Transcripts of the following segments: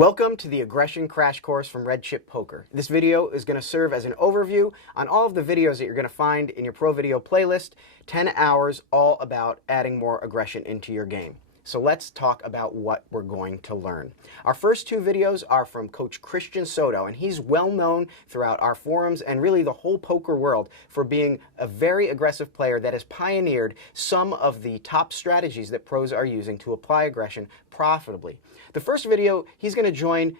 Welcome to the Aggression Crash Course from Red Chip Poker. This video is going to serve as an overview on all of the videos that you're going to find in your Pro Video playlist, 10 hours all about adding more aggression into your game. So let's talk about what we're going to learn. Our first two videos are from Coach Christian Soto, and he's well known throughout our forums and really the whole poker world for being a very aggressive player that has pioneered some of the top strategies that pros are using to apply aggression profitably. The first video, he's going to join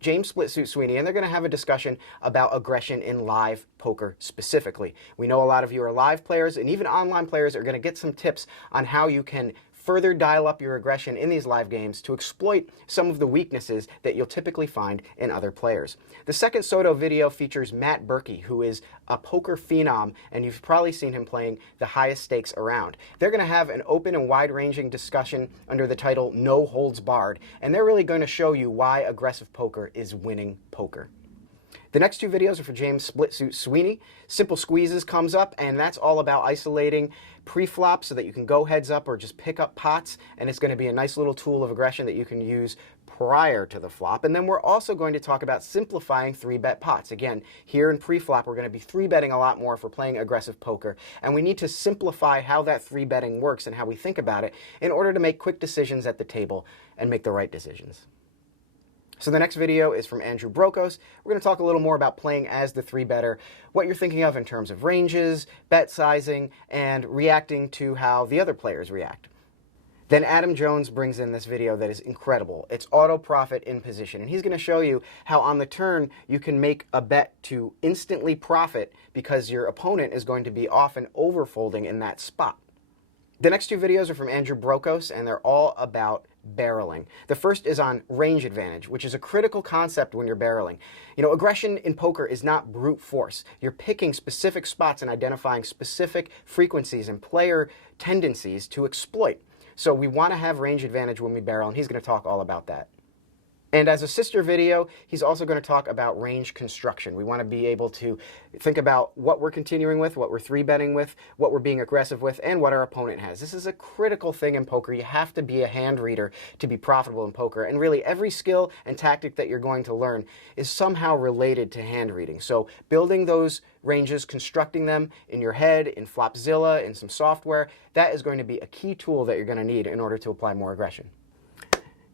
James Splitsuit Sweeney, and they're going to have a discussion about aggression in live poker specifically. We know a lot of you are live players, and even online players are going to get some tips on how you can further dial up your aggression in these live games to exploit some of the weaknesses that you'll typically find in other players. The second Soto video features Matt Berkey, who is a poker phenom, and you've probably seen him playing the highest stakes around. They're going to have an open and wide-ranging discussion under the title No Holds Barred, and they're really going to show you why aggressive poker is winning poker. The next two videos are for James Splitsuit Sweeney. Simple Squeezes comes up, and that's all about isolating pre-flop so that you can go heads up or just pick up pots, and it's going to be a nice little tool of aggression that you can use prior to the flop. And then we're also going to talk about simplifying 3-bet pots. Again, here in pre-flop, we're going to be 3-betting a lot more if we're playing aggressive poker, and we need to simplify how that 3-betting works and how we think about it in order to make quick decisions at the table and make the right decisions. So the next video is from Andrew Brokos. We're going to talk a little more about playing as the 3-better, what you're thinking of in terms of ranges, bet sizing, and reacting to how the other players react. Then Adam Jones brings in this video that is incredible. It's auto profit in position, and he's going to show you how on the turn you can make a bet to instantly profit because your opponent is going to be often overfolding in that spot. The next two videos are from Andrew Brokos, and they're all about barreling. The first is on range advantage, which is a critical concept when you're barreling. You know, aggression in poker is not brute force. You're picking specific spots and identifying specific frequencies and player tendencies to exploit. So we want to have range advantage when we barrel, and he's going to talk all about that. And as a sister video, he's also going to talk about range construction. We want to be able to think about what we're continuing with, what we're 3-betting with, what we're being aggressive with, and what our opponent has. This is a critical thing in poker. You have to be a hand reader to be profitable in poker. And really, every skill and tactic that you're going to learn is somehow related to hand reading. So building those ranges, constructing them in your head, in Flopzilla, in some software, that is going to be a key tool that you're going to need in order to apply more aggression.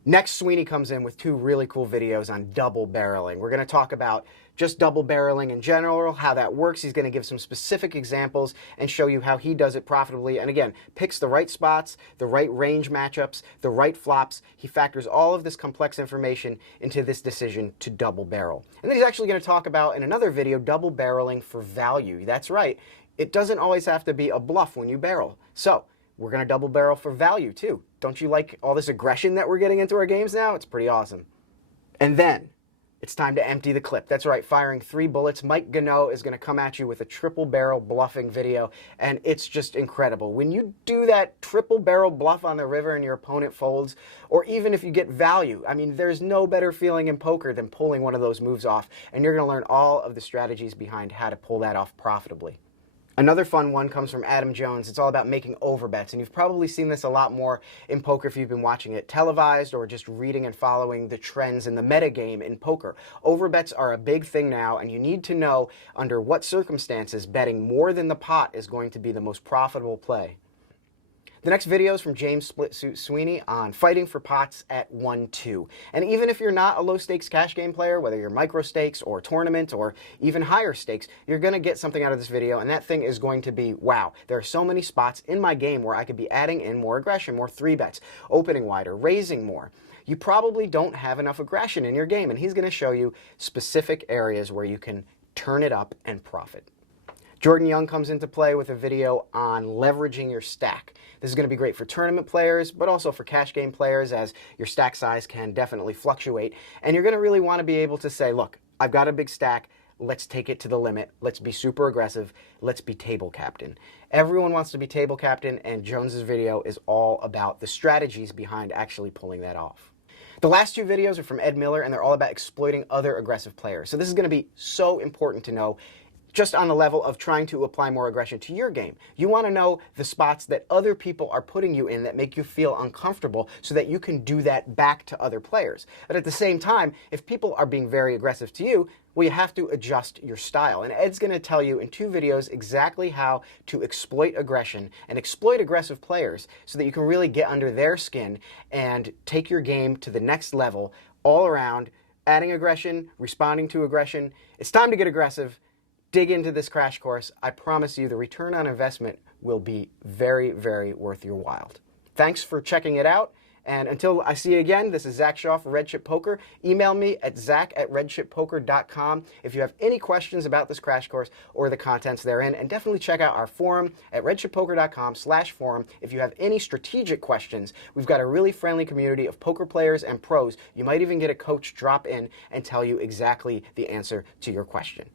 Next, Sweeney comes in with two really cool videos on double barreling. We're going to talk about just double barreling in general, how that works. He's going to give some specific examples and show you how he does it profitably. And again, picks the right spots, the right range matchups, the right flops. He factors all of this complex information into this decision to double barrel. And then he's actually going to talk about, in another video, double barreling for value. That's right. It doesn't always have to be a bluff when you barrel. So we're going to double barrel for value too. Don't you like all this aggression that we're getting into our games now? It's pretty awesome. And then it's time to empty the clip. That's right, firing 3 bullets. Mike Gano is going to come at you with a triple barrel bluffing video, and it's just incredible. When you do that triple barrel bluff on the river and your opponent folds, or even if you get value, I mean, there's no better feeling in poker than pulling one of those moves off, and you're going to learn all of the strategies behind how to pull that off profitably. Another fun one comes from Adam Jones. It's all about making overbets, and you've probably seen this a lot more in poker if you've been watching it televised or just reading and following the trends in the metagame in poker. Overbets are a big thing now, and you need to know under what circumstances betting more than the pot is going to be the most profitable play. The next video is from James Splitsuit Sweeney on fighting for pots at 1-2. And even if you're not a low-stakes cash game player, whether you're micro stakes or tournament or even higher stakes, you're going to get something out of this video, and that thing is going to be, wow, there are so many spots in my game where I could be adding in more aggression, more 3-bets, opening wider, raising more. You probably don't have enough aggression in your game, and he's going to show you specific areas where you can turn it up and profit. Jordan Young comes into play with a video on leveraging your stack. This is going to be great for tournament players, but also for cash game players, as your stack size can definitely fluctuate. And you're going to really want to be able to say, look, I've got a big stack. Let's take it to the limit. Let's be super aggressive. Let's be table captain. Everyone wants to be table captain, and Jones's video is all about the strategies behind actually pulling that off. The last two videos are from Ed Miller, and they're all about exploiting other aggressive players. So this is going to be so important to know just on the level of trying to apply more aggression to your game. You want to know the spots that other people are putting you in that make you feel uncomfortable so that you can do that back to other players. But at the same time, if people are being very aggressive to you, well, you have to adjust your style. And Ed's going to tell you in 2 videos exactly how to exploit aggression and exploit aggressive players so that you can really get under their skin and take your game to the next level all around, adding aggression, responding to aggression. It's time to get aggressive. Dig into this crash course. I promise you the return on investment will be very, very worth your while. Thanks for checking it out. And until I see you again, this is Zach Shaw for Red Chip Poker. Email me at zach@redchippoker.com if you have any questions about this crash course or the contents therein. And definitely check out our forum at redchippoker.com/forum if you have any strategic questions. We've got a really friendly community of poker players and pros. You might even get a coach drop in and tell you exactly the answer to your question.